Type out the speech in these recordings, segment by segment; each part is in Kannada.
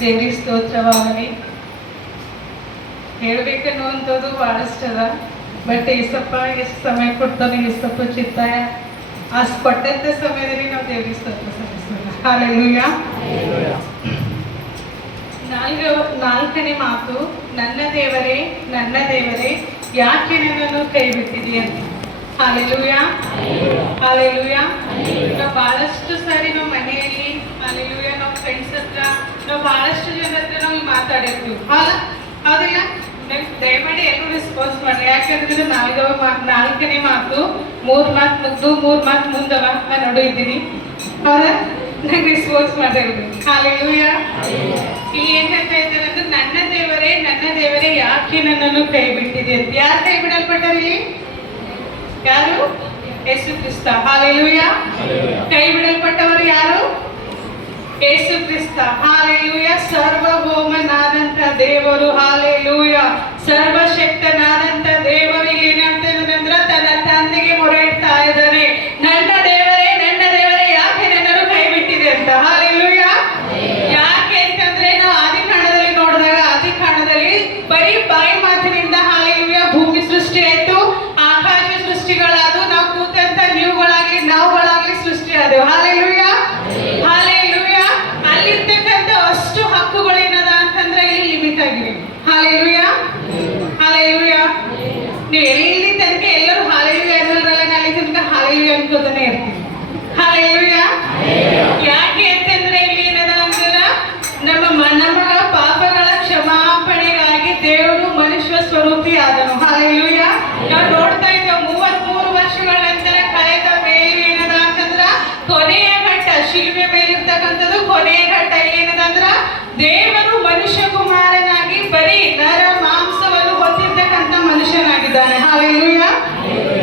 ದೇವರಿಗೆ ಸ್ತೋತ್ರವಾಗಲಿ. ಹೇಳ್ಬೇಕನ್ನುವಂಥದ್ದು ಭಾಳಷ್ಟದ. ಬಟ್ ಏಸಪ್ಪ ಎಷ್ಟು ಸಮಯ ಕೊಡ್ತಾನೆ, ಏಸಪ್ಪ ಚಿತ್ತಾಯ ಆ ಕೊಟ್ಟಂಥ ಸಮಯದಲ್ಲಿ ನಾವು ದೇವರಿಗೆ ಸ್ತೋತ್ರ ಸಲ್ಲಿಸೋಣ. ಹಲ್ಲೆಲೂಯಾ. ನಾಲ್ಕನೇ ಮಾತು, ನನ್ನ ದೇವರೇ ಯಾಕೆ ನನ್ನನ್ನು ಕೈ ಬಿಟ್ಟಿದೀಯ ಅಂತ. Hallelujah, hallelujah. ನಾವು ಬಹಳಷ್ಟು ಸಾರಿ ನಾವು ಮನೆಯಲ್ಲಿ ಹಲ್ಲೆಲೂಯಾ, ನಾವು ಫ್ರೆಂಡ್ಸ್ ಹತ್ರ, ನಾವು ಬಹಳಷ್ಟು ಜನ ಹತ್ರ ನಾವು ಮಾತಾಡಿರ್ತೀವಿ. ಹೌದಿಲ್ಲ? ದಯಮಾಡಿ ಎಲ್ಲರೂ ರೆಸ್ಪಾನ್ಸ್ ಮಾಡ್ರಿ. ಯಾಕಂದ್ರೆ ನಾಲ್ಕನೇ ಮಾತು, 3 ಮಾತು ಮುಗ್ದು 3 ಮಾತು ಮುಂದವ ನಾನು ನೋಡು ಇದ್ದೀನಿ. ಹೌದಾ? ನಂಗೆ ರೆಸ್ಪಾನ್ಸ್ ಮಾಡಿರ್ಬೇಕು. ಹಲ್ಲೆಲೂಯಾ. ಇಲ್ಲಿ ಏನ್ ಹೇಳ್ತಾ ಇದ್ದಾರೆ ಅಂದ್ರೆ, ನನ್ನ ದೇವರೇ ಯಾಕೆ ನನ್ನನ್ನು ಕೈ ಬಿಟ್ಟಿದೆ ಅಂತ. ಯಾರು ಕೈ ಬಿಡಲ್ಪಟ್ಟಲ್ಲಿ? ಯಾರು? ಯೇಸು ಕ್ರಿಸ್ತ. ಹಲ್ಲೆಲೂಯಾ. ಕೈ ಬಿಡಲ್ಪಟ್ಟವರು ಯಾರು? ಯೇಸು ಕ್ರಿಸ್ತ. ಹಲ್ಲೆಲೂಯಾ. ಸರ್ವಭೌಮನಾದಂತ ದೇವರು, ಹಲ್ಲೆಲೂಯಾ, ಸರ್ವಶಕ್ತನಾದಂತ ದೇವರು ಏನಂತಂದ್ರೆ ತನ್ನ ತಂದೆಗೆ ಮೊರೆ ಇಡ್ತಾ ಇದ್ದಾನೆ, ನನ್ನ ದೇವರೇ ಯಾಕೆ ನನ್ನನ್ನು ಕೈ ಬಿಟ್ಟಿದೆ ಅಂತ. ಹಲ್ಲೆಲೂಯಾ. ಯಾಕೆ ಅಂತಂದ್ರೆ ನಾವು ಆದಿಕಾಂಡದಲ್ಲಿ ನೋಡಿದಾಗ, ಆದಿಕಾಂಡದಲ್ಲಿ ಬರೀ ಬಾಯಿ ಮಾತಿನಿಂದ ಹಲ್ಲೆಲೂಯಾ ಭೂಮಿ ಸೃಷ್ಟಿ ಆಯ್ತು, ಆಕಾಶ ಸೃಷ್ಟಿಗಳಾದವು, ನಾವು ಕೂತಂತ ನೀವುಗಳಾಗ್ಲಿ ನಾವುಗಳಾಗ್ಲಿ ಸೃಷ್ಟಿ ಆದೆವು. Hallelujah, hallelujah. ಅಲ್ಲಿರ್ತಕ್ಕಂಥ ಅಷ್ಟು ಹಕ್ಕುಗಳೇನದ ಅಂತಂದ್ರೆ ಇಲ್ಲಿ ಲಿಮಿಟ್ ಆಗಿವೆ. Hallelujah, hallelujah. ನೀವು ಎಲ್ಲಿ ತನಕ ಎಲ್ಲರೂ ಹಲ್ಲೆಲೂಯಾ ಅನ್ನೋದ್ರಲ್ಲ, ಅಲ್ಲಿ ತನಕ ಹಲ್ಲೆಲೂಯಾ ಅನ್ಕೋತಾನೆ ಇರ್ತೀವಿ. ಹಲ್ಲೆಲೂಯಾ. ಯಾಕೆ ಅಂತಂದ್ರೆ ಇಲ್ಲಿ ಏನದ ಅಂದ್ರೆ, ನಮ್ಮ ಪಾಪಗಳ ಕ್ಷಮಾಪಣೆಗಾಗಿ ದೇವರು ಮನುಷ್ಯ ಸ್ವರೂಪಿ ಆದನು. ಹಲ್ಲೆಲೂಯಾ. ನಾವು ನೋಡ್ತಾ ಇದ್ದೇವೆ 33 ವರ್ಷಗಳ ನಂತರ ಕಳೆದ ಮೇಲೆ ಏನದ ಅಂತಂದ್ರ ಕೊನೆಯ ಘಟ್ಟ, ಶಿಲುಬೆ ಮೇಲಿರ್ತಕ್ಕಂಥದ್ದು ಕೊನೆಯ ಘಟ್ಟ. ಏನದ ಅಂದ್ರ ದೇವರು ಮನುಷ್ಯ ಕುಮಾರನಾಗಿ ಬರೀ ನರ ಮಾಂಸವನ್ನು ಹೊತ್ತಿರ್ತಕ್ಕಂಥ ಮನುಷ್ಯನಾಗಿದ್ದಾನೆ. ಹಲ್ಲೆಲೂಯಾ.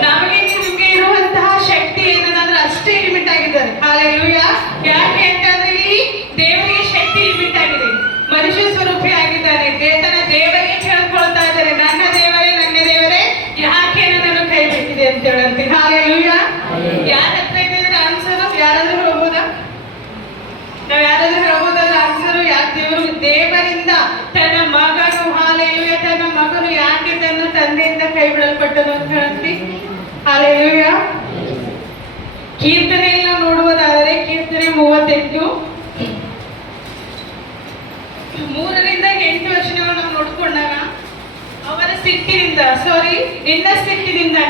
ನಮಗೆ ನಿಮಗೆ ಇರುವಂತಹ ಶಕ್ತಿ ಏನದಂದ್ರೆ ಅಷ್ಟೇ ಲಿಮಿಟ್ ಆಗಿದ್ದಾರೆ. ಹಲ್ಲೆಲೂಯಾ. ಯಾಕೆ ಅಂತಂದ್ರೆ ಇಲ್ಲಿ ದೇವರಿಗೆ ಶಕ್ತಿ ಲಿಮಿಟ್ ಆಗಿದೆ, ಮನುಷ್ಯ ಸ್ವರೂಪಿ ಆಗಿದ್ದಾನೆ. ತನ್ನ ದೇವರಿಗೆ ಕೇಳ್ಕೊಳ್ತಾ ಇದ್ದಾರೆ, ನನ್ನ ದೇವರೇ ಯಾಕೆ ನನ್ನನ್ನು ಕೈ ಬಿಟ್ಟಿದೆ ಅಂತ ಹೇಳಂತೆ. ಹಲ್ಲೆಲೂಯಾ. ಯಾರ ಹತ್ರ ಇದೆ ಆನ್ಸರ್? ಯಾರಾದ್ರೂ ಹೇಳ್ಬೋದಾ? ನಾವ್ ಯಾರಾದ್ರೂ ಹೇಳ್ಬೋದಲ್ಲ ಆನ್ಸರು? ಯಾಕೆ ದೇವರಿಂದ ತನ್ನ ಮಗನು, ಹಲ್ಲೆಲೂಯಾ, ತನ್ನ ಮಗನು ಯಾಕೆ ತನ್ನ ತಂದೆಯಿಂದ ಕೈ ಬಿಡಲ್ಪಟ್ಟನು ಅಂತ ಹೇಳ್ತಿ. ಹಲ್ಲೆಲೂಯಾ. ಕೀರ್ತನೆಯಲ್ಲಿ ನಾವು ನೋಡುವುದಾದರೆ, ಕೀರ್ತನೆ 38 3ರಿಂದ 8 ವಚನಗಳು ನಾವು ನೋಡ್ಕೊಂಡಾಗ, ಅವರ ಸಿಟ್ಟಿನಿಂದ,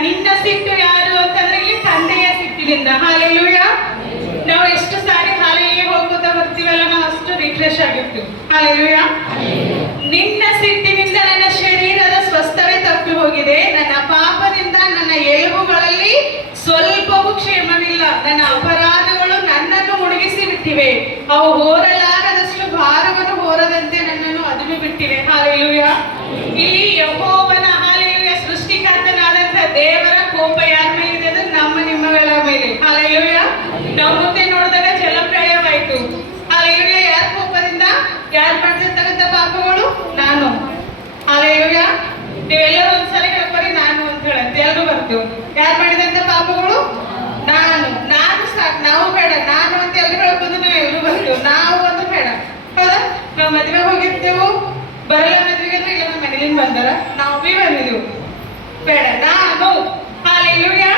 ನಿನ್ನ ಸಿಟ್ಟು ಯಾರು ಅಂತಂದ್ರೆ ಇಲ್ಲಿ ತಂದೆಯ ಸಿಟ್ಟಿನಿಂದ. ಹಲ್ಲೆಲೂಯಾ. ನಾವು ಎಷ್ಟು ಸಾರಿ ಹಾಲೆಗೆ ಹೋಗ್ತಾ ಬರ್ತೀವಲ್ಲ, ನಾವು ಅಷ್ಟು ರಿಫ್ರೆಶ್ ಆಗಿರ್ತೀವಿ. ಹಲ್ಲೆಲೂಯಾ. ನಿನ್ನ ಸಿಟ್ಟಿನಿಂದ ನನ್ನ ಶರೀರದ ಸ್ವಸ್ಥವೇ ತಪ್ಪಿ ಹೋಗಿದೆ, ನನ್ನ ಪಾಪದಿಂದ ನನ್ನ ಎಲುಬುಗಳಲ್ಲಿ ಸ್ವಲ್ಪವೂ ಕ್ಷೇಮವಿಲ್ಲ, ನನ್ನ ಅಪರಾಧಗಳು ನನ್ನನ್ನು ಮುಳುಗಿಸಿ ಬಿಟ್ಟಿವೆ, ಅವು ಹೋರಲಾರದಷ್ಟು ಭಾರವನ್ನು ಹೋರದಂತೆ ನನ್ನನ್ನು ಅದುಮಿ ಬಿಟ್ಟಿವೆ. ಹಲ್ಲೆಲೂಯಾ. ಇಲ್ಲಿ ಯೆಹೋವನ, ಹಲ್ಲೆಲೂಯಾ, ಸೃಷ್ಟಿಕರ್ತನಾದಂತ ದೇವರ ಕೋಪ ಯಾರ ಮೇಲೆ ಇದೆ ಅಂದ್ರೆ ನಮ್ಮ ನಿಮ್ಮಗಳ ಮೇಲೆ. ಹಲ್ಲೆಲೂಯಾ. ನಾವು ಮುಂದೆ ನೋಡಿದಾಗ ಜಲಪ್ರಳಯವಾಯಿತು. ಹಲ್ಲೆಲೂಯಾ. ಯಾರ ಕೋಪದಿಂದ? ಯಾರು ಮಾಡ್ತಿರ್ತಕ್ಕಂಥ ಪಾಪಗಳು? ನಾನು. ಹಲ್ಲೆಲೂಯಾ. ನೀವೆಲ್ಲರೂ ಒಂದ್ಸಲ ಹೇಳ್ಬರಿ ನಾನು ಅಂತ ಹೇಳಂತೆ, ಎಲ್ಲರೂ ಬರ್ತೀವಿ. ಯಾರು ಮಾಡಿದಂತ ಪಾಪಗಳು? ನಾನು ಸಾಕು, ನಾವು ಬೇಡ. ನಾನು ಅಂತ ಎಲ್ಲರೂ ಹೇಳ್ಬೋದು, ನಾವು ಎಲ್ಲರೂ ಬರ್ತೀವಿ. ನಾವು ಅಂತ ಬೇಡ. ಹೌದಾ? ನಾವು ಮದುವೆ ಹೋಗಿರ್ತೇವು, ಬರಲ್ಲ ಮದ್ವೆಗೆ ಅಂದ್ರೆ ಇಲ್ಲ ನಮ್ಮ ಮನೆಯಿಂದ ಬಂದಾರ, ನಾವು ಬಂದಿದೀವಿ, ಬೇಡ ನಾನು. ಹಲ್ಲೆಲೂಯಾ.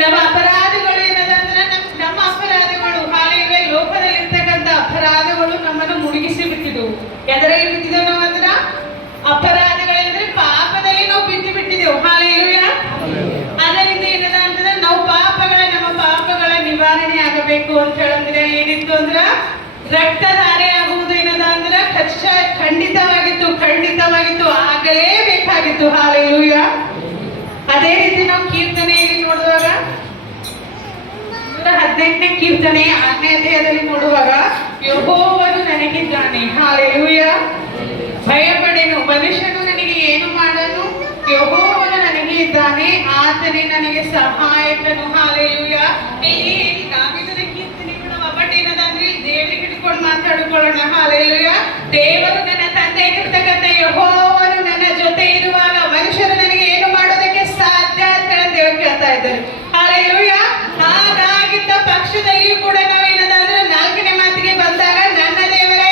ನಮ್ಮ ಅಪರಾಧಗಳು ಏನದಂದ್ರೆ, ನಮ್ಮ ಅಪರಾಧಗಳು, ಹಲ್ಲೆಲೂಯಾ, ಲೋಕದಲ್ಲಿ ಇರ್ತಕ್ಕಂಥ ಅಪರಾಧಗಳು ನಮ್ಮನ್ನು ಮುಳುಗಿಸಿ ಬಿಟ್ಟಿದ್ದವು. ಎದರಲ್ಲಿ ಬಿಟ್ಟಿದ್ದೆವು ನಾವು ಅಂದ್ರೆ? ಅಪರಾಧಗಳಂದ್ರೆ ಪಾಪದಲ್ಲಿ ನಾವು ಬಿಟ್ಟಿದ್ದೆವು. ಹಲ್ಲೆಲೂಯಾ. ಅದರಿಂದ ಏನದ ಅಂತಂದ್ರೆ ನಾವು ನಮ್ಮ ಪಾಪಗಳ ನಿವಾರಣೆ ಆಗಬೇಕು ಅಂತ ಹೇಳಿದ್ರೆ ಏನಿತ್ತು ಅಂದ್ರ ರಕ್ತಧಾರೆ ಆಗುವುದು ಏನದ ಅಂದ್ರೆ ಖಂಡಿತವಾಗಿತ್ತು, ಆಗಲೇಬೇಕಾಗಿತ್ತು. ಹಲ್ಲೆಲೂಯಾ. ಅದೇ ರೀತಿ ನಾವು ಕೀರ್ತನೆಯಲ್ಲಿ ನೋಡುವಾಗ 118ನೇ ಕೀರ್ತನೆ 6ನೇ ಅಧ್ಯಾಯದಲ್ಲಿ ನೋಡುವಾಗ, ಯೆಹೋವನು ನನಗಿದ್ದಾನೆ, ಹಲ್ಲೆಲೂಯಾ, ಭಯಪಡೆನು, ಮನುಷ್ಯನು ನನಗೆ ಏನು ಮಾಡನು, ಯೆಹೋವನು ನನಗೆ ಇದ್ದಾನೆ, ಆತನೇ ನನಗೆ ಸಹಾಯಕನು. ಹಲ್ಲೆಲೂಯಾ. ಇಲ್ಲಿ ದಾವೀದನ ಕೀರ್ತನೆಗಳು ಒಬ್ಬಟ್ಟು ಏನದಂದ್ರೆ ದೇವರಿಗೆ ಹಿಡ್ಕೊಂಡು ಮಾತಾಡಿಕೊಳ್ಳೋಣ. ಹಲ್ಲೆಲೂಯಾ. ದೇವರು ನನ್ನ ತಂದೆಯಾಗಿರ್ತಕ್ಕಂಥ ಯೆಹೋವನು ನನ್ನ ಜೊತೆ ಇರುವಾಗ ಮನುಷ್ಯರು ನನಗೆ ಏನು ಮಾಡೋದಕ್ಕೆ ಸಾಧ್ಯ ಅಂತ ದೇವರು ಕೇಳ್ತಾ ಇದ್ದಾರೆ. ಹಲ್ಲೆಲೂಯಾ. ಹಾಗಾಗಿದ್ದ ಪಕ್ಷದಲ್ಲಿಯೂ ಕೂಡ ನಾವೇನದಂದ್ರೆ 4ನೇ ಮಾತಿಗೆ ಬಂದಾಗ, ನನ್ನ ದೇವರೇ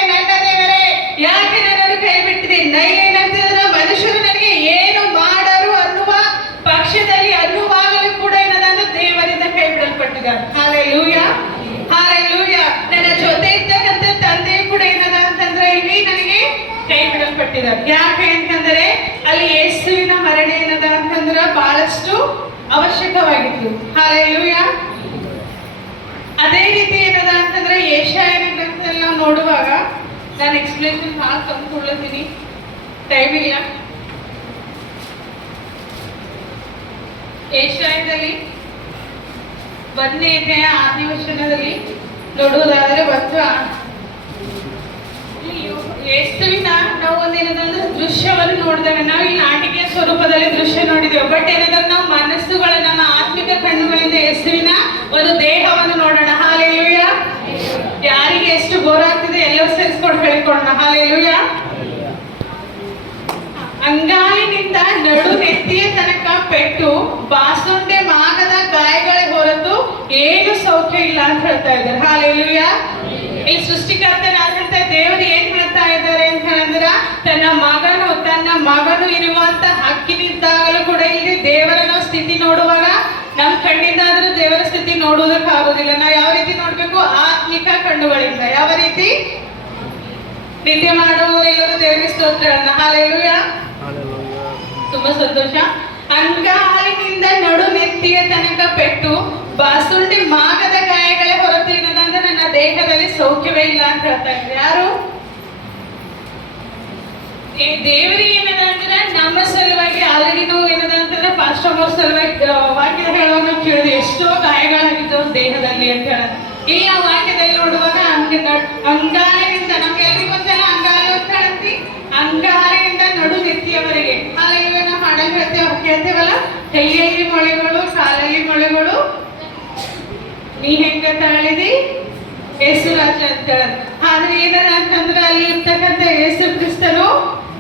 ಅವಶ್ಯಕವಾಗಿತ್ತು. ಹಾಲೆಲೂಯಾ. ಅದೇ ರೀತಿ ಏನದ ಅಂತಂದ್ರೆ ಯೆಶಾಯನ ಗ್ರಂಥದಲ್ಲಿ ನಾವು ನೋಡುವಾಗ, ನಾನು ಎಕ್ಸ್ಪ್ಲೇಷನ್ ಭಾಳ ತಂದುಕೊಳ್ಳತೀನಿ, ಟೈಮ್ ಇಲ್ಲ. ಯೆಶಾಯದಲ್ಲಿ 1ನೇ ಅಧ್ಯಾಯ 6ನೇ ವಚನದಲ್ಲಿ ನೋಡುವುದಾದರೆ ಯೇಸುವಿನ ನಾವು ಒಂದೇನಂದ್ರೆ ದೃಶ್ಯವನ್ನು ನೋಡಿದಾಗ ನಾವು ಈ ನಾಟಿಕೆಯ ಸ್ವರೂಪದಲ್ಲಿ ದೃಶ್ಯ ನೋಡಿದ್ದೇವೆ. ಬಟ್ ಏನಂದ್ರೆ ನಾವು ಮನಸ್ಸುಗಳ ನಮ್ಮ ಆತ್ಮಿಕ ಕಣ್ಣುಗಳಿಂದ ಯೇಸುವಿನ ಒಂದು ದೇಹವನ್ನು ನೋಡೋಣ. ಹಾಲೆಲೂಯಾ. ಯಾರಿಗೆ ಎಷ್ಟು ಬೋರ್ ಆಗ್ತಿದೆ ಎಲ್ಲರೂ ಸೇರಿಸ್ಕೊಂಡು ಹೇಳಿಕೊಳ್ಳೋಣ. ಹಾಲೆಲೂಯಾ. ಅಂಗಾಲಿನಿಂದ ನಡು ನೆತ್ತಿಯ ತನಕ ಪೆಟ್ಟು, ಬಾಸುಂಡೆ ಮಾಗದ ಗಾಯಗಳೇ ಹೊರತು ಏನು ಸೌಖ್ಯ ಇಲ್ಲ ಅಂತ ಹೇಳ್ತಾ ಇದ್ದಾರೆ. ಹಾಲೆಲೂಯಾ. ಈ ಸೃಷ್ಟಿಕರ್ತನಾದಂತ ದೇವರು ಏನ್ ಹೇಳ್ತಾ ಇದ್ದಾರೆ ಅಂತ ಹೇಳಿದ್ರ, ತನ್ನ ಮಗನು ಇರುವಂತ ಹಕ್ಕಿನಿದ್ದಾಗಲೂ ಕೂಡ ಇಲ್ಲಿ ದೇವರ ನಾವು ಸ್ಥಿತಿ ನೋಡುವಾಗ ನಮ್ ಕಣ್ಣಿಂದ ಆದ್ರೂ ದೇವರ ಸ್ಥಿತಿ ನೋಡುವುದಕ್ಕೆ ಆಗೋದಿಲ್ಲ. ನಾವು ಯಾವ ರೀತಿ ನೋಡ್ಬೇಕು? ಆತ್ಮಿಕ ಕಣ್ಣುಗಳಿಂದ. ಯಾವ ರೀತಿ? ನಿದ್ದೆ ಮಾಡುವವರೆಲ್ಲರೂ ದೇವರಿಗೆ ಸ್ತೋತ್ರಗಳನ್ನ. ಹಾಲೆಲೂಯಾ. ತುಂಬಾ ಸಂತೋಷ. ಅಂಗಾಲಿನಿಂದ ನಡು ನೆತ್ತಿಯ ತನಕ ಪೆಟ್ಟು, ಬಾಸುಂಡಿ ಮಾಗದ ಗಾಯಗಳೇ ಹೊರತು ಏನದಂದ್ರೆ ನನ್ನ ದೇಹದಲ್ಲಿ ಸೌಖ್ಯವೇ ಇಲ್ಲ ಅಂತ ಹೇಳ್ತಾ ಇದ್ದಾರೆ. ಯಾರು? ದೇವರಿಗೆ ಏನದ ಅಂದ್ರೆ ನಮ್ಮ ಸಲುವಾಗಿ ಆಲ್ರೆಡಿ ನಾವು ಏನದ ಅಂತಂದ್ರೆ ಪಾಸ್ಟರ್ ಅವ್ರ ಸಲುವಾಗಿ ವಾಕ್ಯ ಹೇಳುವಾಗ ನಾವು ಕೇಳಿದ್ವಿ, ಎಷ್ಟೋ ಗಾಯಗಳಾಗಿದ್ದವು ದೇಹದಲ್ಲಿ ಅಂತ ಹೇಳೋದು. ಇಲ್ಲಿ ಆ ವಾಕ್ಯದಲ್ಲಿ ನೋಡುವಾಗ ಅಂಗಾಲಿನಿಂದ, ನಮ್ಗೆಲ್ರಿಗೂ ಒಂದ್ಸಲ ಅಂಗಾಲು ಅಂತ ಹೇಳ್ತೀವಿ, ಅಂಗಾಲಿನಿಂದ ನಡು ನೆತ್ತಿಯವರೆಗೆ. ಹಾಲೆಲೂಯಾ. ನಾವು ಹಾಡಲ್ಲಿ ಕೇಳ್ತೇವಲ್ಲ, ಕೈಯಲ್ಲಿ ಮೊಳೆಗಳು, ಕಾಲಲ್ಲಿ ಮೊಳೆಗಳು, ನೀ ಹೆಂಗ ತಾಳಿದಿ ಯೇಸು ರಾಜ ಅಂತ ಹೇಳೋದು. ಆದ್ರೆ ಏನದ ಅಂತಂದ್ರೆ ಅಲ್ಲಿ ಇರ್ತಕ್ಕಂಥ ಯೇಸು ಕ್ರಿಸ್ತನು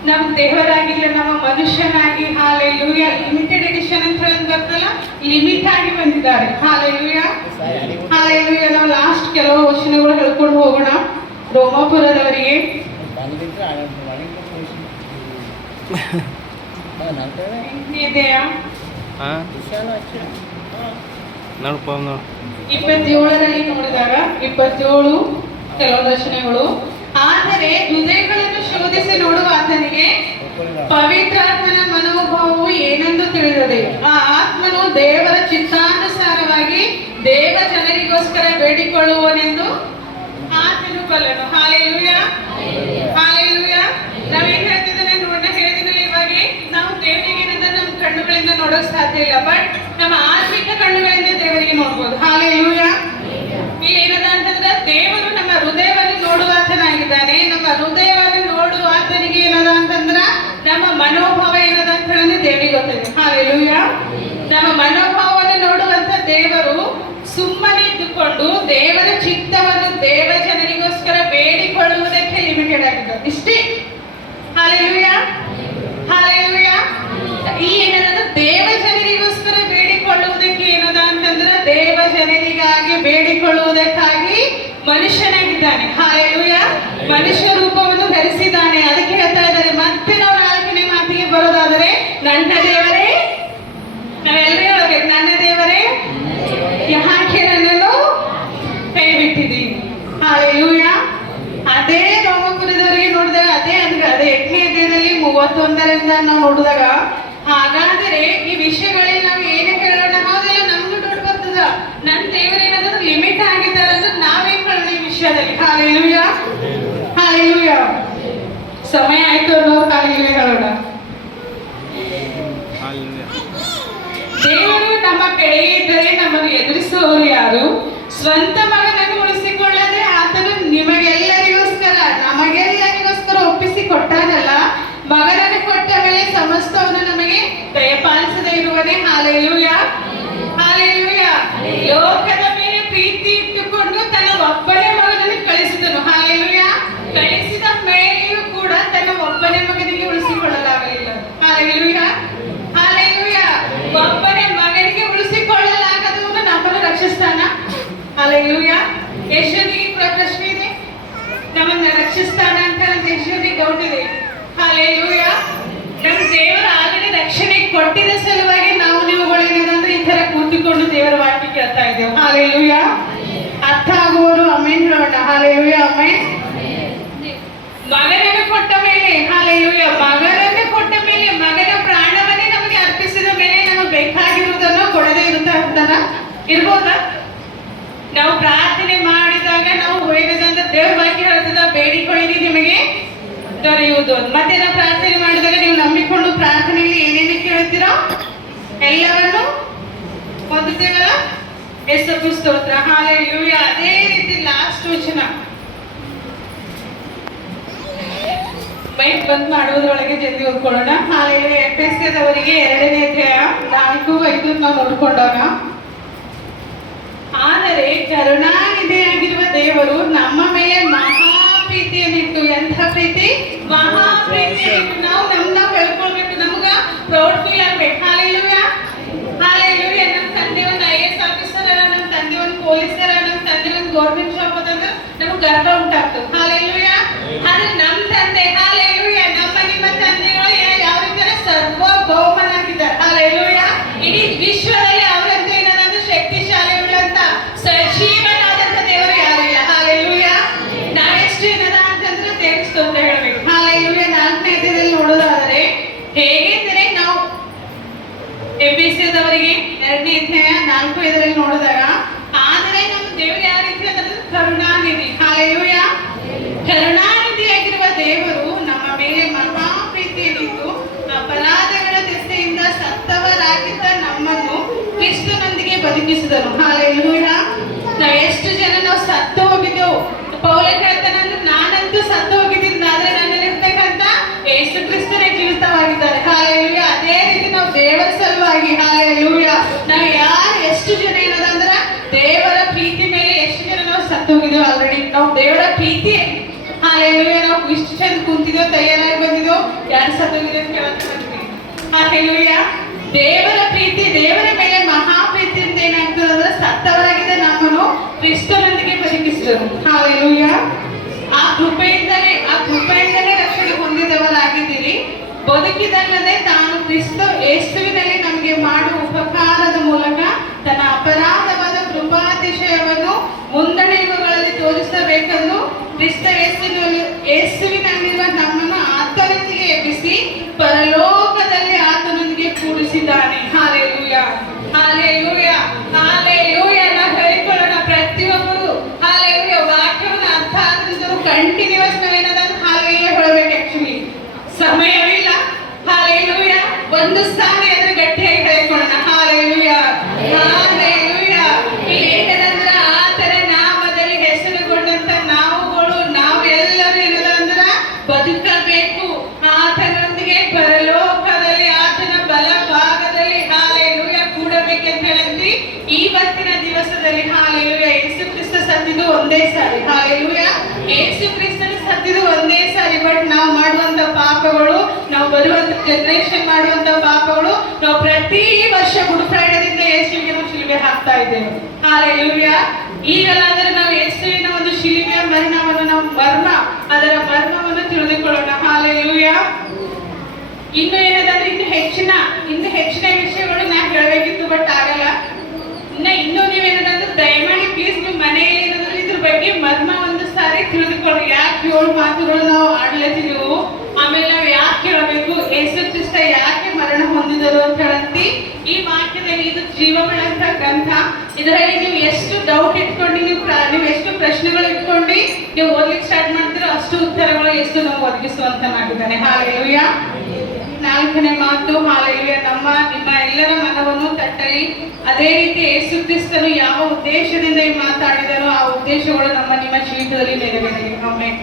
ನಮ್ಮ ದೇವರಾಗಿಲ್ಲ, ನಮ್ಮ ಮನುಷ್ಯನಾಗಿ. ಹಾಲೆಲೂಯಾ. ಲಿಮಿಟೆಡ್ ಎಡಿಷನ್ ಅಂತ ಹೇಳೋದು ಬರ್ತಲ್ಲ, ಲಿಮಿಟ್ ಆಗಿ ಬಂದಿದ್ದಾರೆ. ಹಾಲೆಲೂಯಾ. ಹಾಲೆಲೂಯಾ. ನಾವು ಲಾಸ್ಟ್ ಕೆಲವು ವಚನಗಳು ಹೇಳ್ಕೊಂಡು ಹೋಗೋಣ. ರೋಮಾಪುರದವರಿಗೆ ಇದೆಯಾ 27ರಲ್ಲಿ ನೋಡಿದಾಗ 27 ಕೆಲವು ದರ್ಶನಗಳು. ಆದರೆ ಹೃದಯಗಳನ್ನು ಶೋಧಿಸಿ ನೋಡುವ ಆತನಿಗೆ ಪವಿತ್ರಾತ್ಮನ ಮನೋಭಾವವು ಏನೆಂದು ತಿಳಿದದೆ. ಆ ಆತ್ಮನು ದೇವರ ಚಿತ್ತಾನುಸಾರವಾಗಿ ದೇವ ಜನರಿಗೋಸ್ಕರ ಬೇಡಿಕೊಳ್ಳುವನೆಂದು ಆತನು ಬಲ್ಲನು. ಹಾಲೆಲೂಯಾ. ಹಾಲೆಲೂಯಾ. ನಾವೇನ್ ಹೇಳ್ತಿದ್ದೇನೆ ಹೇಳಿದಿನಲ್ಲ, ಇವಾಗ ನಾವು ದೇವರಿಗೆ ಏನಂದ್ರೆ ನಮ್ಮ ಕಣ್ಣುಗಳಿಂದ ನೋಡೋಕ್ ಸಾಧ್ಯ ಇಲ್ಲ, ಬಟ್ ನಮ್ಮ ಆತ್ಮಿಕ ಕಣ್ಣುಗಳಿಂದ ದೇವರಿಗೆ ನೋಡ್ಬೋದು. ಹಾಲೆಲೂಯಾ. ಇಲ್ಲಿ ಏನದ ಅಂತಂದ್ರೆ ದೇವರು ನಮ್ಮ ಹೃದಯವನ್ನು ನೋಡುವಾತನಾಗಿದ್ದಾನೆ. ನಮ್ಮ ಹೃದಯವನ್ನು ನೋಡುವಾತನಿಗೆ ಏನದ ಅಂತಂದ್ರ ನಮ್ಮ ಮನೋಭಾವ ಏನದ ಅಂತ ಹೇಳಿದ್ರೆ ದೇವರಿಗೆ ಗೊತ್ತಿದೆ. ಹಾಲೆಲೂಯಾ. ನಮ್ಮ ಮನೋಭಾವವನ್ನು ನೋಡುವಂತ ದೇವರು ಸುಮ್ಮನೆ ಇದ್ದುಕೊಂಡು ದೇವರ ಚಿತ್ತವನ್ನು ದೇವ ಜನರಿಗೋಸ್ಕರ ಬೇಡಿಕೊಳ್ಳುವುದಕ್ಕೆ ಲಿಮಿಟೆಡ್ ಆಗಿದ್ದಾರೆ. ಇಷ್ಟೇ. ಹಾಲೆಲೂಯಾ. ಹಾಲೆಲೂಯಾ. ಈ ಏನದ ದೇವ ಜನರಿಗೋಸ್ಕರ ಬೇಡಿಕೊಳ್ಳುವುದಕ್ಕೆ ಏನದ ಅಂತಂದ್ರೆ ದೇವ ಜನರಿಗಾಗಿ ಬೇಡಿಕೊಳ್ಳುವುದಕ್ಕಾಗಿ ಮನುಷ್ಯನಾಗಿದ್ದಾನೆ. ಹಾಲೆಲೂಯಾ. ಮನುಷ್ಯ ರೂಪವನ್ನು ಧರಿಸಿದ್ದಾನೆ. ಅದಕ್ಕೆ ಹೇಳ್ತಾ ಇದ್ದಾರೆ. ಮತ್ತೆ ನಾವು 4ನೇ ಮಾತಿಗೆ ಬರೋದಾದರೆ, ನನ್ನ ದೇವರೇ, ನಾವೆಲ್ಲರೂ ಹೇಳ್ಬೇಕು, ನನ್ನ ದೇವರೇ ಯಾಕೆ ನನ್ನನ್ನು ಕೈ ಬಿಟ್ಟಿದ್ದೀನಿ. ಹಾಲೆಲೂಯಾ. ಅದೇ ರೋಮಪುರದವರಿಗೆ ನೋಡಿದಾಗ ಅದೇ 8ನೇ ಅಧ್ಯಾಯದಲ್ಲಿ 31ರಿಂದ ನಾವು ನೋಡಿದಾಗ, ಹಾಗಾದರೆ ಈ ವಿಷಯಗಳಲ್ಲಿ ನಾವು ಏನೇ ಹೇಳೋಣ, ಹೌದಲ್ಲ, ನಮ್ಗೂ ದೊಡ್ಡ ಬರ್ತದ. ನನ್ನ ದೇವರೇನಾದ್ರೂ ಲಿಮಿಟ್ ಆಗಿದ್ದಾರೆ ಅಂದ್ರೆ ನಾವೇನ್ ಹೇಳೋಣ ಈ ವಿಷಯದಲ್ಲಿ. ಹಾಲೆಲೂಯಾ. ಹಾಲೆಲೂಯಾ. ಸಮಯ ಆಯ್ತು ಅನ್ನೋರು ಹಾಲೆಲೂಯಾ ಹೇಳೋಣ. ದೇವರು ನಮ್ಮ ಕಡೆಗೆ ಇದ್ದರೆ ನಮ್ಮನ್ನು ಎದುರಿಸುವವರು ಯಾರು? ಸ್ವಂತ ಮಗನನ್ನು ಉಳಿಸಿಕೊಳ್ಳದೆ ಆತನು ನಮಗೆಲ್ಲರಿಗೋಸ್ಕರ ಒಪ್ಪಿಸಿ ಕೊಟ್ಟಾನಲ್ಲ, ಮಗನನ್ನು ಕೊಟ್ಟ ಮೇಲೆ ಸಮಸ್ತವನ್ನು ನಮಗೆ ದಯಪಾಲಿಸದೆ ಇರುವನೇ. ಹಾಲೆಲೂಯಾ. ಹಾಲೆಲೂಯಾ. ಲೋಕದ ಮೇಲೆ ಪ್ರೀತಿ ಇಟ್ಟುಕೊಂಡು ತನ್ನ ಒಬ್ಬನೇ ಮಗನನ್ನು ಕಳಿಸಿದನು. ಹಾಲೆಲೂಯಾ. ಕಳಿಸಿದ ಮೇಲೆಯೂ ಕೂಡ ತನ್ನ ಒಬ್ಬನೇ ಮಗನಿಗೆ ಉಳಿಸಿಕೊಳ್ಳಲಾಗಲಿಲ್ಲ. ಹಾಲೆಲೂಯಾ. ಹಾಲೆಲೂಯಾ. ಒಬ್ಬನೇ ಮಗನಿಗೆ ಉಳಿಸಿಕೊಳ್ಳಲಾಗದವನು ನಮ್ಮನ್ನು ರಕ್ಷಿಸ್ತಾನ. ಹಾಲೆಲೂಯಾ. ಯೇಸುವಿಗೆ ಪ್ರಶ್ನೆ ಇದೆ, ನಮ್ಮನ್ನ ರಕ್ಷಿಸ್ತಾನ ಅಂತ ಯೇಸುವಿಗೆ ಡೌಟ್ ಇದೆ. ಹಾಲೆಲೂಯಾ. ನಮ್ಮ ದೇವರ ಆಲ್ರೆಡಿ ರಕ್ಷಣೆ ಕೊಟ್ಟಿದ ಸಲುವಾಗಿ ನಾವು ನೀವುಗಳು ಏನಂದ್ರೆ ಈ ತರ ಕೂತಿಕೊಂಡು ದೇವರ ವಾಕ್ಯ ಕೇಳ್ತಾ ಇದ್ದೇವೆ. ಹಾಲೆಲೂಯಾ. ಅರ್ಥ ಆಗುವವರು ಆಮೆನ್ ಹೇಳೋಣ. ಹಾಲೆಲೂಯಾ. ಆಮೆನ್. ಮಗನನ್ನು ಕೊಟ್ಟ ಮೇಲೆ, ಹಾಲೆಲೂಯಾ, ಮಗನನ್ನು ಕೊಟ್ಟ ಮೇಲೆ, ಮಗನ ಪ್ರಾಣವನ್ನೇ ನಮಗೆ ಅರ್ಪಿಸಿದ ಮೇಲೆ ನಮಗೆ ಬೇಕಾಗಿರುವುದನ್ನು ಕೊಡ ಮಾಡದೇ ಇರುತ್ತಾ ಅಂತಾನ ಇರ್ಬೋದಾ? ನಾವು ಪ್ರಾರ್ಥನೆ ಮಾಡಿದಾಗ ನಾವು ಏನದಂದ್ರೆ ದೇವ್ರ ವಾಕ್ಯ ಹೇಳ್ತದ, ಬೇಡಿಕೊಳ್ಳಿರಿ ನಿಮಗೆ ದೊರೆಯುವುದು. ಮತ್ತೆ ನಾವು ಪ್ರಾರ್ಥನೆ ಮಾಡಿದಾಗ ನೀವು ನಂಬಿಕೊಂಡು ಪ್ರಾರ್ಥನೆಯಲ್ಲಿ ಏನೇನು ಕೇಳ್ತೀರೋ ಎಲ್ಲವನ್ನು ಹೊಂದುತ್ತೇವಲ್ಲ. ಯೇಸುವಿಗೆ ಸ್ತೋತ್ರ, ಹಲ್ಲೆಲೂಯಾ. ಅದೇ ರೀತಿ ಲಾಸ್ಟ್ ವಚನ ಮೈಕ್ ಬಂದ್ ಮಾಡುವುದರೊಳಗೆ ಜಲ್ದಿ ಓದ್ಕೊಳ್ಳೋಣ. ಹಲ್ಲೆಲೂಯಾ. ಎಫೆಸದವರಿಗೆ 2ನೇ ಅಧ್ಯಾಯ 4-5 ನಾವು ನೋಡ್ಕೊಂಡಾಗ, ಆದರೆ ಕರುಣಾನಿಧಿಯಾಗಿರುವ ದೇವರು ನಮ್ಮ ಮೇಲೆ ಮಹಾಪ್ರೀತಿಯನ್ನಿಟ್ಟು, ಎಂಥ ಪ್ರೀತಿ? ಮಹಾಪ್ರೀತಿಯನ್ನಿಟ್ಟು ನಾವು ನಮ್ಮನ್ನ ಹೇಳ್ಕೊಳ್ಬೇಕು, ನಮ್ಗ ಪ್ರೌಡ್ ಫೀಲ್ ಆಗ್ಬೇಕು. Hallelujah, hallelujah. ನಮ್ಮ ತಂದೆ ಒಂದು IAS ಆಫೀಸರ್, ನಮ್ಮ ತಂದೆ ಒಂದು ಪೊಲೀಸರ, ನಮ್ಮ ತಂದೆ ಒಂದು ಗೌರ್ಮೆಂಟ್ ಜಾಬ್ ಅದಂದ್ರೆ ನಮ್ಗೆ ಗರ್ವ ಉಂಟಾಗ್ತದೆ. ಹಲ್ಲೆಲೂಯಾ. ಆದ್ರೆ ನಮ್ಮ ತಂದೆ, ಹಲ್ಲೆಲೂಯಾ, ನಮ್ಮ ನಿಮ್ಮ ತಂದೆಗಳು ಯಾವ ರೀತಿ ಸರ್ವಭೌಮನಾಗಿದ್ದಾರೆ. ಹಲ್ಲೆಲೂಯಾ. ಇಡೀ ವಿಶ್ವದಲ್ಲಿ ಅವರಂತ ಏನಂದ್ರೆ ಶಕ್ತಿಶಾಲಿ ಉಳ್ಳಂತ ಸಜೀವನಾದಂತ ದೇವರು ಯಾರಿಲ್ಲ. ಹಲ್ಲೆಲೂಯಾ. ನಾವೆಷ್ಟು ಏನದ ಅಂತಂದ್ರೆ ದೇವ್ರ ಸ್ತೋತ್ರ ಹೇಳ್ಬೇಕು. ಹಲ್ಲೆಲೂಯಾ. 4ನೇ ಅಧ್ಯಾಯದಲ್ಲಿ ನೋಡೋದಾದ್ರೆ ಹೇಗೆಂದರೆ ನಾವು ಎಫೆಸದವರಿಗೆ 2ನೇ ಅಧ್ಯಾಯ 4-5 ನೋಡಿದಾಗ, ಆದರೆ ನಮ್ಮ ದೇವರು ಯಾವ ರೀತಿ ಅಂದ್ರೆ ಕರುಣಾನಿಧಿ. ಹಲ್ಲೆಲೂಯಾ. ಕರುಣಾನಿಧಿಯಾಗಿರುವ ದೇವರು ನಮ್ಮ ಮೇಲೆ ಮಹಾಪ್ರೀತಿಯನ್ನಿಟ್ಟು ಅಪರಾಧಗಳ ದೆಸೆಯಿಂದ ಸತ್ತವರಾಗಿದ್ದ ನಮ್ಮನ್ನು ಕ್ರಿಸ್ತನೊಂದಿಗೆ ಬದುಕಿಸಿದನು. ಹಲ್ಲೆಲೂಯಾ. ನಾವು ಎಷ್ಟು ಜನ ನಾವು ಸತ್ತು ಹೋಗಿದ್ದೆವು. ಪೌಲ ಹೇಳ್ತಾನಂದ್ರೆ, ನಾನಂತೂ ಸತ್ತು ಹೋಗಿದ್ದೀನಿ, ಆದ್ರೆ ನನ್ನಲ್ಲಿರ್ತಕ್ಕಂಥ ಯೇಸು ಕ್ರಿಸ್ತನೇ ಜೀವಿತವಾಗಿದ್ದಾರೆ. ಹಲ್ಲೆಲೂಯಾ. ಅದೇ ರೀತಿ ನಾವು ದೇವರ ಸಲುವಾಗಿ, ಹಲ್ಲೆಲೂಯಾ, ನಾವು ಯಾರು ಎಷ್ಟು ಜನ ಏನದಂದ್ರೆ ದೇವರ ಪ್ರೀತಿ ಮೇಲೆ ಎಷ್ಟು ಜನ ನಾವು ಸತ್ತು ಹೋಗಿದ್ದೇವೆ ಆಲ್ರೆಡಿ. ನಾವು ದೇವರ ಪ್ರೀತಿ, ಹಲ್ಲೆಲೂಯಾ, ನಾವು ಇಷ್ಟು ಚಂದ ಕುಂತಿದ್ದೋ, ತಯಾರಾಗಿ ಬಂದಿದ್ದೋ, ಯಾರು ಸತ್ತು ಹೋಗಿದ್ದೇವೆ ಅಂತ ಕೇಳ್ತೀವಿ. ಹಲ್ಲೆಲೂಯಾ. ದೇವರ ಪ್ರೀತಿ, ದೇವರ ಮೇಲೆ ಮಹಾಪ್ರೀತಿ ಅಂತ ಏನಾಗ್ತದೆ ಅಂದ್ರೆ ಸತ್ತವರಾಗಿದ್ದ ನಮ್ಮನ್ನು ಕ್ರಿಸ್ತನೊಂದಿಗೆ ಬದುಕಿಸಿದರು. ಹಲ್ಲೆಲೂಯಾ. ಆ ಕೃಪೆಯಿಂದಲೇ ರಕ್ಷಣೆ ಹೊಂದಿದವರಾಗಿದ್ದೀರಿ. ಬದುಕಿದಲ್ಲದೆ ತಾನು ಕ್ರಿಸ್ತ ಯೇಸುವಿನಲ್ಲಿ ನಮಗೆ ಮಾಡುವ ಉಪಕಾರದ ಮೂಲಕ ತನ್ನ ಅಪರಾಧವಾದ ಕೃಪಾತಿಶಯವನ್ನು ಮುಂದಣ ಯುಗಗಳಲ್ಲಿ ತೋರಿಸಬೇಕೆಂದು ಕ್ರಿಸ್ತ ಯೇಸುವಿನಲ್ಲಿರುವ ನಮ್ಮನ್ನು ಆತನೊಂದಿಗೆ ಎಬ್ಬಿಸಿ ಪರಲೋಕದಲ್ಲಿ ಆತನೊಂದಿಗೆ ಕೂಡಿಸಿದ್ದಾನೆ. Hallelujah, hallelujah, hallelujah. ನಾವು ಹೇಳಿಕೊಳ್ಳೋಣ ಪ್ರತಿಯೊಬ್ಬರು. ಹಲ್ಲೆಲೂಯಾ. ವಾಕ್ಯವನ್ನು ಅರ್ಥ ಆಗಿದ್ದರೂ ಕಂಟಿನ್ಯೂಸ್ ನಾವೇನದ ಹಲ್ಲೆಲೂಯಾ ಹೇಳಬೇಕು. ಆಕ್ಚುಲಿ ಸಮಯವಿಲ್ಲ. ಹಲ್ಲೆಲೂಯಾ. ಒಂದು ಸಾರಿ ಅದ್ರ ಗಟ್ಟಿಯಾಗಿ ಹೇಳಿಕೊಳ್ಳೋಣ. Hallelujah, hallelujah. ಏನಂದ್ರ ಆತನ ನಾಮದಲ್ಲಿ ಹೆಸರುಗೊಂಡಂತ ನಾವು ಎಲ್ಲರೂ ಏನದಂದ್ರ ಬದುಕಬೇಕು. ಆತನೊಂದಿಗೆ ಪರಲೋಕದಲ್ಲಿ ಆತನ ಬಲ ಭಾಗದಲ್ಲಿ ಹಲ್ಲೆಲೂಯಾ ಕೂಡಬೇಕಂತ ಹೇಳಿ ಇವತ್ತಿನ ದಿವಸದಲ್ಲಿ ಹಲ್ಲೆಲೂಯಾ ಯೇಸು ಕ್ರಿಸ್ತ ಸತ್ತಿದ್ದು ಒಂದೇ ಸಾರಿ. ಹಲ್ಲೆಲೂಯಾ. ಯೇಸು ಕ್ರಿಸ್ತನ ಸತ್ತಿದ್ದು ಒಂದೇ ಸಾರಿ. ಬಟ್ ನಾವು ಮಾಡುವಂತ ಪಾಪಗಳು, ನಾವು ಬರುವಂತ ಜನರೇಷನ್ ಮಾಡುವಂತ ಪಾಪಗಳು, ನಾವು ಪ್ರತಿ ವರ್ಷ ಗುಡ್ ಫ್ರೈಡೆದಿಂದ ಯೇಸುವಿಗೆ ನಾವು ಶಿಲುಬೆ ಹಾಕ್ತಾ ಇದ್ದೇವೆ. ಹಲ್ಲೆಲೂಯಾ. ಈಗಲಾದ್ರೆ ನಾವು ಯೇಸುವಿನ ಒಂದು ಶಿಲುಬೆಯ ಮರಣವನ್ನು ನಾವು ಅದರ ಮರ್ಮವನ್ನು ತಿಳಿದುಕೊಳ್ಳೋಣ. ಹಲ್ಲೆಲೂಯಾ. ಇನ್ನು ಏನದಂದ್ರೆ ಇನ್ನು ಹೆಚ್ಚಿನ ವಿಷಯಗಳು ನಾನು ಹೇಳಬೇಕಿತ್ತು, ಬಟ್ ಆಗಲ್ಲ. ಇನ್ನೂ ನೀವೇನಂದ್ರೆ ದಯಮಾಡಿ ಪ್ಲೀಸ್ ನೀವು ಮನೆಯಲ್ಲಿ ಏನಾದ್ರು ಇದ್ರ ಬಗ್ಗೆ ಮರ್ಮ ಒಂದು ಸಾರಿ ತಿಳಿದುಕೊಳ್ಳಿ. ಯಾಕೆ 7 ಮಾತುಗಳು ನಾವು ಆಡ್ಲತ್ತೀವಿ, ಆಮೇಲೆ ನಾವು ಯಾಕೆ ಕೇಳಬೇಕು, ಯೇಸು ಕ್ರಿಸ್ತ ಯಾಕೆ ಮರಣ ಹೊಂದಿದರು ಅಂತ ಹೇಳಂತಿ ಈ ವಾಕ್ಯದಲ್ಲಿ. ಇದು ಜೀವಗಳಂತ ಗ್ರಂಥ. ಇದರಲ್ಲಿ ನೀವು ಎಷ್ಟು ಡೌಟ್ ಇಟ್ಕೊಂಡು ನೀವು ಎಷ್ಟು ಪ್ರಶ್ನೆಗಳು ಇಟ್ಕೊಂಡು ನೀವು ಓದ್ಲಿಕ್ಕೆ ಸ್ಟಾರ್ಟ್ ಮಾಡ್ತೀರೋ ಅಷ್ಟು ಉತ್ತರಗಳು ಎಷ್ಟು ನಾವು ಒದಗಿಸುವಂತನಾಗಿದ್ದಾನೆ. ಹಲ್ಲೆಲೂಯಾ. 4ನೇ ಮಾತು, ಹಲ್ಲೆಲೂಯಾ, ನಿಮ್ಮ ಎಲ್ಲರ ಮನವನ್ನು ತಟ್ಟಲಿ. ಅದೇ ರೀತಿ ಯೇಸು ಕ್ರಿಸ್ತನು ಯಾವ ಉದ್ದೇಶದಿಂದ ಮಾತಾಡಿದರೋ ಆ ಉದ್ದೇಶಗಳು ನಿಮ್ಮ ಜೀವಿತದಲ್ಲಿ ನೆರವೇರಲಿ. ಆಮೆನ್.